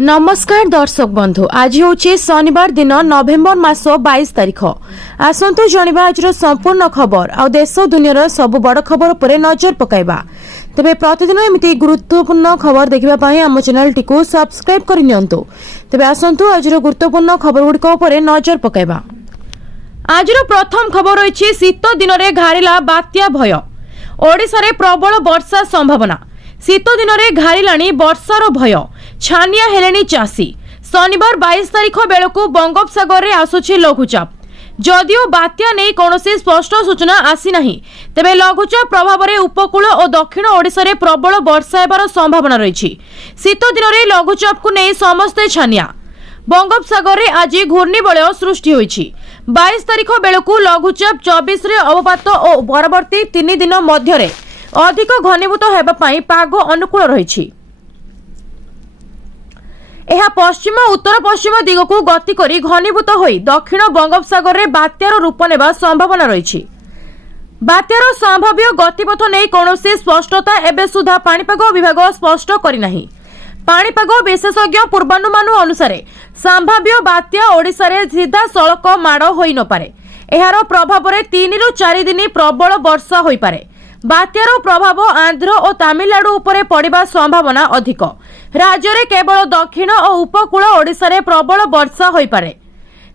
नमस्कार दर्शक बंधु, आज हूँ शनिवार दिन नवेम्बर मास 22 तारिख। आसतु जानिबा आज संपूर्ण खबर आ देश दुनिया सब बड़ खबर पर नजर पकाइबा। तेबे प्रतिदिन एमती गुरुत्वपूर्ण खबर देखा आम चैनल टी सब्सक्राइब करनियंतु। तेबे आसतु आज गुरुत्वपूर्ण खबर गुड़िक पर नजर पकाइबा। आज प्रथम खबर रही शीत दिन में घारिला बात्या भय। ओडिशा रे प्रबल वर्षा संभावना। शीत दिन में घारिलाणी वर्षार भय। छानिया हेलेनी चाषी। शनिवार 22 तारिख बेलू बंगोपसागर में आसुछि लघुचाप। जदिओ बात्या नहीं कौनसी स्पष्ट सूचना आसी नहीं, तेबे लघुचाप प्रभाव में उपकूल और दक्षिण ओडिशा रे प्रबल वर्षा हेबार संभावना रही। शीत दिन में लघुचाप को नहीं समस्ते छानिया। बंगोपसागर में आज घूर्णिबलय सृष्टि होइछि। 22 तारिख बेलू लघुचाप 24 रे अवपात और परवर्ती 3 दिन मध्य अधिक घनीभूत हेबा पई पाग अनुकूल रही। यह पश्चिम उत्तर पश्चिम दिग को गति करी घनीभूत होई दक्षिण बंगोपसागर रे बात्यार रूप नेबा संभावना रही। बात्यार संभाव्य गतिपथ नहीं कौनसी स्पष्टता एबे सुधा पाणीपाग विभाग स्पष्ट करि नाही। पाणीपाग विशेषज्ञ पूर्वानुमान अनुसार संभाव्य बात्या ओडिशा रे सीधा सड़क माड़ होई न पारे। एहार प्रभाव रे 3 रु 4 दिन प्रबल वर्षा होई पारे। बात्यार प्रभाव आंध्र और तमिलनाडु उपरे पड़िबा संभावना अधिक। राज्य रे केवल दक्षिण और उपकूल ओडिशा रे प्रबल वर्षा होई पारे।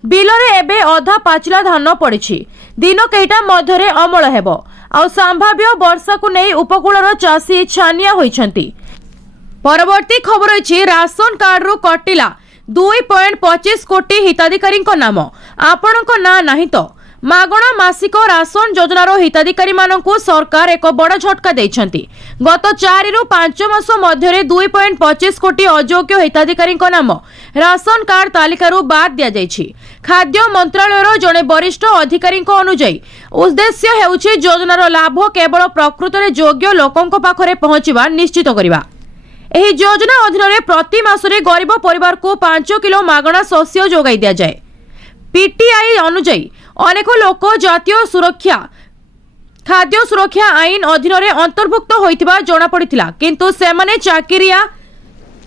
बिलरे एबे अधा पाचिला धान पड़िछि। दिन केइटा मध्यरे अमल हेबो आ संभाव्य वर्षा को नै उपकूलर चाषी छानिया होइछंती। परवर्ती खबर अछि राशन कार्ड रु कटिला 2.25 कोटी हिताधिकारी नाम। आपणक ना नाही तो मागणा मासिक राशन योजनार हिताधिकारी मानकु सरकार एक बड़ झटका देइछंती। गत 4 रु 5 मास मध्यरे 2.25 कोटी अयोग्य हिताधिकारी नाम राशन कार्ड तालिकारु बाद दिया जाइछि। खाद्य मंत्रालयर जने वरिष्ठ अधिकारी अनुसार उद्देश्य हेउछि योजनार लाभ केवल प्रकृत रे योग्य लोकंक पाखरे पहुंचीबा निश्चित करिबा। एही योजना अधीन प्रति मासरे गरीब परिवार को 5 किलो मागणा शस्य जोगाई दिया जाए। पीटीआई अनुसार अनेक लोक जातीय सुरक्षा खाद्य सुरक्षा आईन अधीन अंतर्भुक्त होइतिबा जणा पड़िथिला, किंतु सेमाने चाकिरिया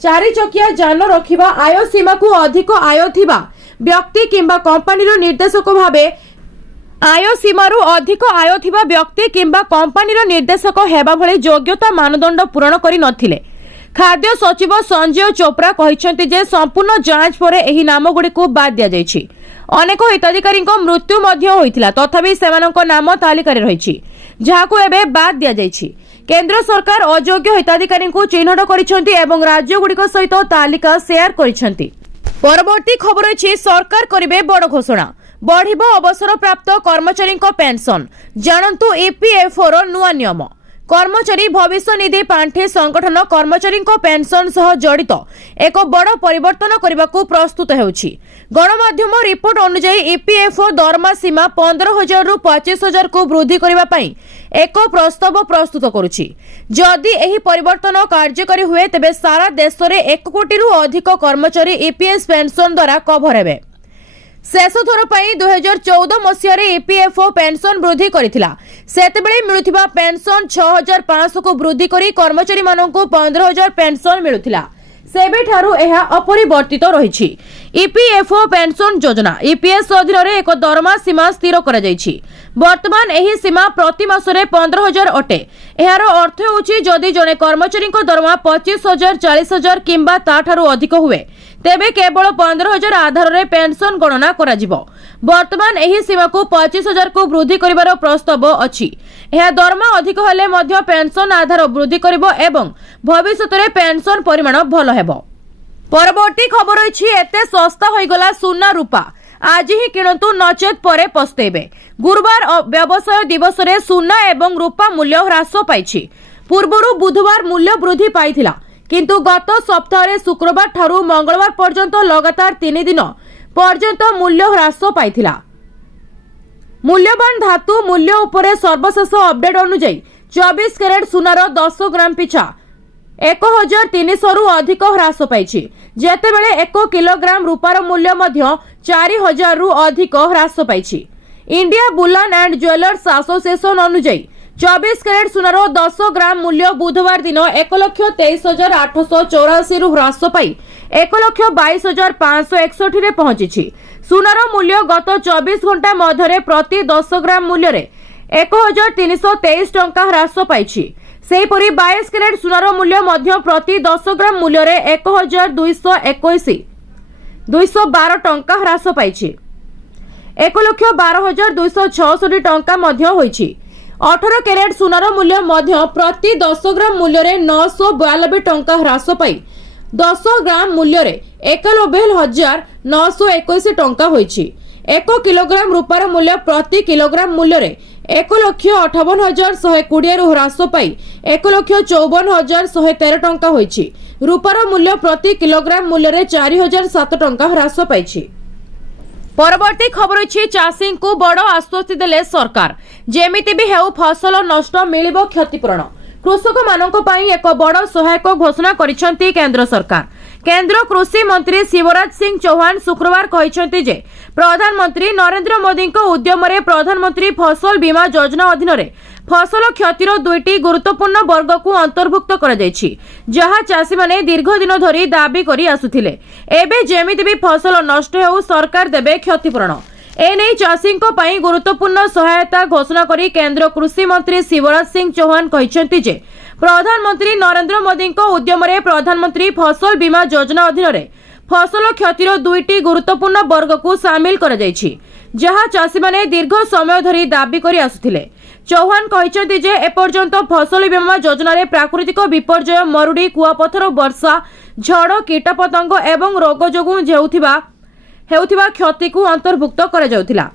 4 चकिया जान रखिबा आय सीमा को अधिक आय थिबा व्यक्ति किंबा कंपनीर निर्देशक भाबे आय सीमारु अधिक आय थिबा व्यक्ति किंबा कंपनीर निर्देशक हेबा भली योग्यता मानदंड पूरण करि नथिले। खाद्य सचिव संजय चोप्रा कहिसंति जे संपूर्ण जांच परे एही नाम गुडी को बाद दिया जायछि। अनेक हिताधिकारी मृत्यु मध्य होइतिला, तथापि सेमानक नाम तालिका रे रहिछि, जाहाको एबे बाद दिया जायछि। केंद्र सरकार अयोग्य हिताधिकारी को चिन्हट करिसंति एवं राज्य गुडी सहित तालिका शेयर करिसंति। परवर्ती खबर अछि सरकार करिवे बड़ घोषणा। बढ़िबो अवसर प्राप्त कर्मचारी पेंशन। जानंतु ईपीएफओ रो नुआ नियम। कर्मचारी भविष्य निधि पांठे संगठन कर्मचारी पेंशन सह जड़ित एक बड़ परिवर्तन करने को प्रस्तुत होउछि। गणमाध्यम रिपोर्ट अनुसार ईपीएफओ दरमा सीमा 15,000 रु 25,000 को वृद्धि करने पाई एक प्रस्ताव प्रस्तुत करुछि। जदि एही परिवर्तन कार्यकारी हुए तेबे सारा देश में 1 कोटी रु अधिक कर्मचारी ईपीएस पेंशन द्वारा कभर हेबे। शेष थर पर 2014 मसीह ईपीएफओ पेंशन वृद्धि करथिला। सेतेबेले मिलुथिबा पेंशन 6,500 को वृद्धि करी कर्मचारी माननकु 15,000 पेंशन मिलुथिला। सेबेठारु एहा अपरिवर्तित रहिछि। ईपीएफओ पेंशन योजना ईपीएस अधीन एक दरमा सीमा स्थिर करा जाइछि। वर्तमान एही सीमा प्रति मासरे 15,000 अटे। एहार अर्थ होछि जदि जने कर्मचारी दरमा 25,000 40,000 किंबा ताठारु अधिक हुए तेबे केवल 15,000 आधार रे पेंशन गणना करा जिवो। वर्तमान एही सीमा को 25,000 को वृद्धि करिवार प्रस्ताव अछि। एहा दरमा अधिक हेले मध्य पेंशन आधार वृद्धि करिवो एवं भविष्यत रे पेंशन परिमाण भलो हेबो। परवर्ती खबर अछि एते सस्ता होई गला सोना रूपा। आज ही किणतु नचेत परे पस्तेबे। गुरुवार व्यवसाय दिवस रे सोना एवं रूपा मूल्य ह्रास पाइछि। पूर्वरु बुधवार मूल्य वृद्धि पाइथिला, किंतु गत सप्ताह शुक्रवार ठारू मंगलवार पर्यंत लगातार 3 दिन पर्यंत मूल्य ह्रास पाइथिला। मूल्यवान धातु मूल्य उपरे सर्वशेष अपडेट अनुसार 24 कैरेट सोनार 10 ग्राम पिछा 1,300 रु अधिक ह्रास पाइछि, जेतेबेले 1 किलोग्राम रूपार मूल्य मध्य 4,000 रु अधिक ह्रास पाइछि। India bullion and jewellers association अनुसार 24 कैरेट सोनार 10 ग्राम मूल्य बुधवार दिन 1,23,884 रु ह्रास पाई 1,22,561 ରେ पहुंची। सुनार मूल्य गत 24 घंटा मध्य प्रति 10 ग्राम मूल्य 1,323 टंका ह्रास पाई। सेहीपरि 22 कैरेट सुनार मूल्य मध्य प्रति 10 ग्राम मूल्य 1,212 टंका ह्रास पाई। 1,12,266 टंका मध्य होईछि। 18 कैरेट सुनार मूल्य मध्य प्रति 10 ग्राम मूल्य 992 टंका ह्रास पाई 10 ग्राम मूल्य 91,921 टंका होईछि। 1 किलोग्राम रूपार मूल्य प्रति किलोग्राम मूल्य 1,58,120 रु ह्रास पाई 1,54,113 टंका होईछि। रूपार मूल्य प्रति किलोग्राम मूल्य 4,007 टंका ह्रास पाई। परवर्ती खबर अछि चाषी को बड़ आश्वस्ति देले सरकार। जेमिति भी हेउ फसल नष्ट मिलिबो क्षतिपूरण। कृषक मानक पई एक बड़ सहायक घोषणा करिसेंती केंद्र सरकार। केंद्र कृषि मंत्री शिवराज सिंह चौहान शुक्रवार कहिसेंती जे प्रधानमंत्री नरेंद्र मोदी को उद्यम रे प्रधानमंत्री फसल बीमा योजना अधीन रे फसल क्षतिर 2टी गुरुत्वपूर्ण वर्ग को अंतर्भुक्त करा जायछि, जहा चाषी माने दीर्घ दिन धरी दाबी करी आसुथिले। एबे जेमिति भी फसल नष्ट हेउ सरकार देबे क्षतिपूरण। एने चाषी गुरुत्वपूर्ण सहायता घोषणा करी केंद्र कृषि मंत्री शिवराज सिंह चौहान कहिसेंती जे प्रधानमंत्री नरेंद्र मोदी को उद्यम रे प्रधानमंत्री फसल बीमा योजना अधीन रे फसल क्षतिर 2टी गुरुत्वपूर्ण वर्ग को सामिल करा जायछि, जहा चाषी माने दीर्घ समय धरी दाबी करी आसुथिले। चौहान कहिसेंती जे एपर्यंत फसल बीमा योजना रे प्राकृतिक विपर्यय मरुड़ी कुआपथर वर्षा झड़ कीटपतंग एवं रोग जोगु हेउथिबा क्षति को अंतर्भुक्त करा जाउथिला।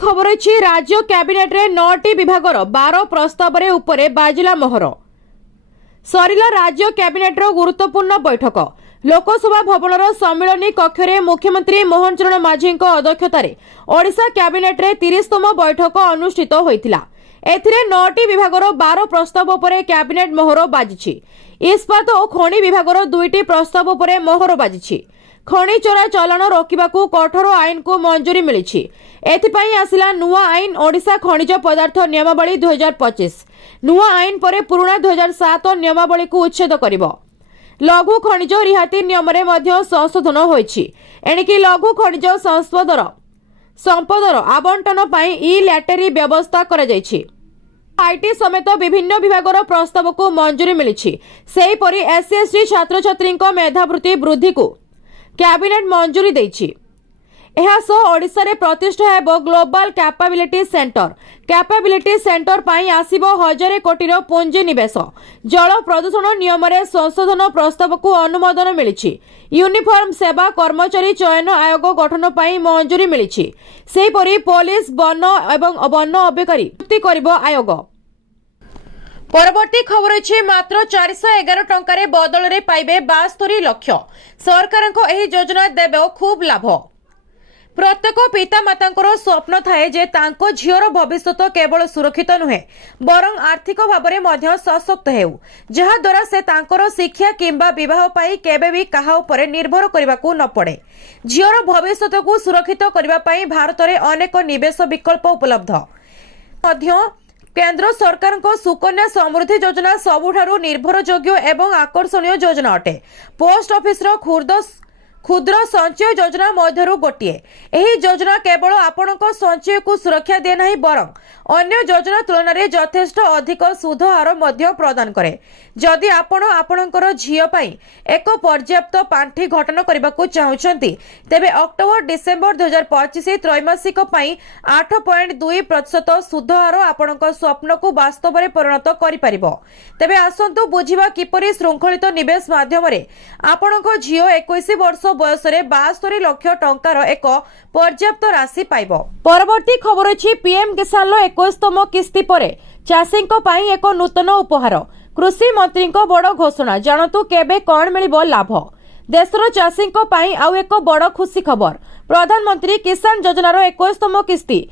खबर अछि राज्य कैबिनेट रे 9टी विभागर 12 प्रस्ताव रे उपरे बाजिला मोहर। सरिला राज्य कैबिनेट रो गुरुत्वपूर्ण बैठक। लोकसभा भवनर सम्मिलनी कक्ष रे मुख्यमंत्री मोहन चरण माझी अध्यक्षतार ओडिशा कैबिनेट रे 30तम बैठक अनुष्ठित होइतिला। एथिरे 9टी विभागर 12 प्रस्ताव उपरे कैबिनेट मोहर बाजिछि। इस्पात और खनि विभागर 2टी प्रस्ताव उपरे मोहर बाजिछि। खनि चोरा चलन रोकिबाकू कठोर आईन को मंजूरी मिलिछि। एथिपाई आसिला नुआ आईन ओडिशा खनिज पदार्थ नियमावली 2025। नुआ आईन परे पुराना 2007 नियमावली को उच्छेद करिवो। लघु खनिज रिहाती नियम रे मध्य संशोधन होइछि। एणिकी लघु खनिज संपदर आवंटन पाई ई लैटरी व्यवस्था करा जायछि। आईटी समेत विभिन्न विभागर प्रस्ताव को मंजूरी मिलिछि। सेहीपरि एससीएसटी छात्र छात्री मेधावृत्ति वृद्धि को कैबिनेट मंजूरी दैछि। ओडिशा रे प्रतिष्ठा हेबो ग्लोबल कैपेबिलिटी सेंटर पाई आसीबो 1000 कोटीर पुंजी निवेश। जल प्रदूषण नियम रे संशोधन प्रस्ताव को अनुमोदन मिलिछि। यूनिफॉर्म सेवा कर्मचारी चयन आयोग गठन पाई मंजूरी मिलिछि। सेहीपरि पुलिस वन एवं वन अधिकारी नियुक्ति करिबो आयोग। परवर्ती खबर अछि मात्र 411 टंका रे बदल रे पाइबे 72 लाख। सरकार को एही योजना देबो खूब लाभ। प्रत्येक पिता मातांकर स्वप्न थाए जे तांको झियर भविष्यत केवल सुरक्षित नुहे बरं आर्थिक भाबरे मध्य सशक्त हेउ, जहा द्वारा से तांकर शिक्षा किंबा विवाह पाई केबे भी काहा उपरे निर्भर करबाकू न पड़े। झियर भविष्यत को सुरक्षित करबा पाई भारत रे अनेक निवेश विकल्प उपलब्ध। मध्य केंद्र सरकार को सुकन्या समृद्धि योजना सबुठारु निर्भरयोग्य एवं आकर्षणीय योजना अटे। पोस्ट ऑफिस रो क्षुद्र संचय योजना मध्यरु गोटिए। एही योजना केवल आपणक संचय को सुरक्षा दिए नहीं बरं अन्य योजना तुलन में यथेष्ट अधिक सुध हार मध्य प्रदान करे। जदि आपण आपणकर झियो पाई एक पर्याप्त पांठी गठन करने को चाहते तेबे अक्टोबर डिसेम्बर 2025 त्रैमासिक पाई 8.2% सुध हार आपणक स्वप्न को वास्तव में परिणत करिपारिबो। तेबे आसंतु बुझिबा किपरि श्रृंखलित निवेश माध्यम रे आपणक झियो 21 वर्ष बयस 72 लाख टंकार एक पर्याप्त राशि पाइब। परवर्ती खबर अछि पीएम किसान 21तम किस्ती परे चाषींको पाई एक नूतन उपहार। कृषि मंत्री बड़ घोषणा, जानतु केबे कौन मिलिबो लाभ। देशर चाषींको पाई आउ एक बड़ खुशी खबर। प्रधानमंत्री किसान योजनार 21तम किस्ती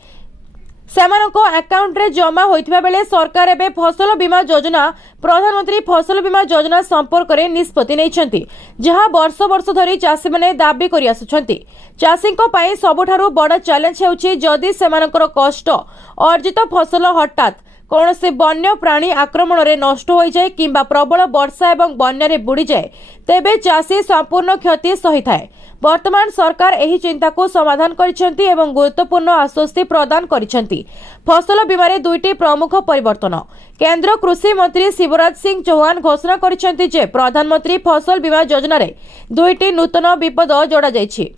सेमानको अकाउंट रे जमा होइथिबा बेले सरकार एबे फसल बीमा योजना प्रधानमंत्री फसल बीमा योजना संपर्क रे निष्पत्ति नैछंती, जहां वर्ष वर्ष धरी चाषी माने दाबी करि आसुछंती। चाषींको पाई सबुठारु बड़ चैलेंज हेउछि जदि सेमानकर कष्ट अर्जित फसल हठात कौनसी वन्य प्राणी आक्रमण रे नष्ट हो जाए किंबा प्रबल वर्षा एवं बन्या रे बुड़ी जाए तेबे चाषी संपूर्ण क्षति सही थाए। वर्तमान सरकार एही चिंता को समाधान करिसेंती एवं गुरुत्वपूर्ण आश्वस्ति प्रदान करिसेंती। फसल बीमा रे दुईटी प्रमुख परिवर्तन। केंद्र कृषि मंत्री शिवराज सिंह चौहान घोषणा करिसेंती जे प्रधानमंत्री फसल बीमा योजना रे दुईटी नूतन विपद जोड़ा जायछि।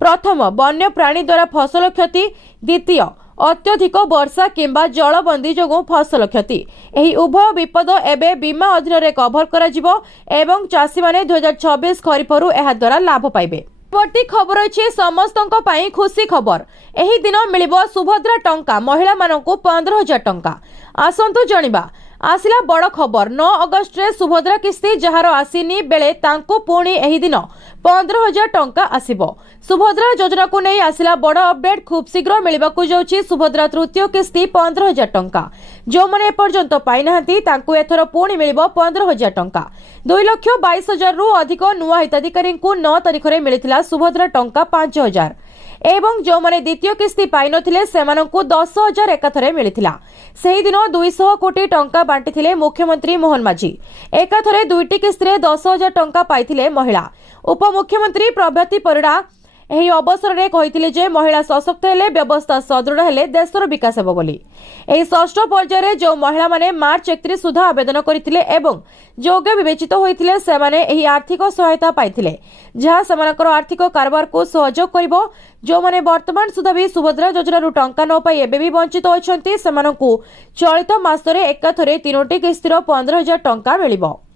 प्रथम वन्य प्राणी द्वारा फसल क्षति, द्वितीय अत्यधिक वर्षा किंबा जलबंदी जोगु फसल क्षति। एही उभय विपद एबे बीमा अधीन रे कभर करा जिवो एवं चाषी माने 2026 खरीफरु एहा द्वारा लाभ पाइबे। परवर्ती खबर अछि समस्तंक पई खुशी खबर। एही दिन मिलिबो सुभद्रा टंका, महिला मानकु 15,000 टंका। आसंतु जणिबा आसिला बड़ खबर। 9 अगस्त रे सुभद्रा किस्ती जहार आसीनी बेले तांको पुणी एही दिन 15,000 टंका आसिबो। सुभद्रा योजना को नहीं आसिला बड़ अपडेट। खूब शीघ्र मिलिबाकु जाउछि सुभद्रा तृतीय किस्ती 15,000 टंका। जो माने एपर्यंत पाइ नाहंती तांको एथर पुणी मिलिबो 15,000 टंका। 2,22,000 रु अधिक नुआ हिताधिकारी को 9 तारिख रे मिलिथिला सुभद्रा टंका 5,000 एवं जो माने द्वितीय किस्ती पाइ नथिले सेमानंकु 10,000 एकाथरे मिलिथिला। सेही दिन 200 कोटी टंका बांटिथिले मुख्यमंत्री मोहन माझी। एकाथरे दुईटी किस्ती रे 10,000 टंका पाइथिले महिला। उपमुख्यमंत्री प्रभाती परिड़ा एही अवसर रे कहिथिले जे महिला सशक्त हेले व्यवस्था सदृढ़ हेले देशर विकास हेबो बोली। एही षष्ठ पर्याय रे जो महिला माने मार्च 31 सुधा आवेदन करिथिले एवं योग्य विवेचित होइथिले सेमाने एही आर्थिक सहायता पाइथिले जहा समानकर आर्थिक कारबार को सहयोग करिवो। जो माने वर्तमान सुधा भी सुभद्रा योजना रु टंका न पाई एबे भी वंचित होइछन्ती सेमानकु चलित मासरे एकाथरे 3टी किस्तीर 15,000 टंका मिलिबो।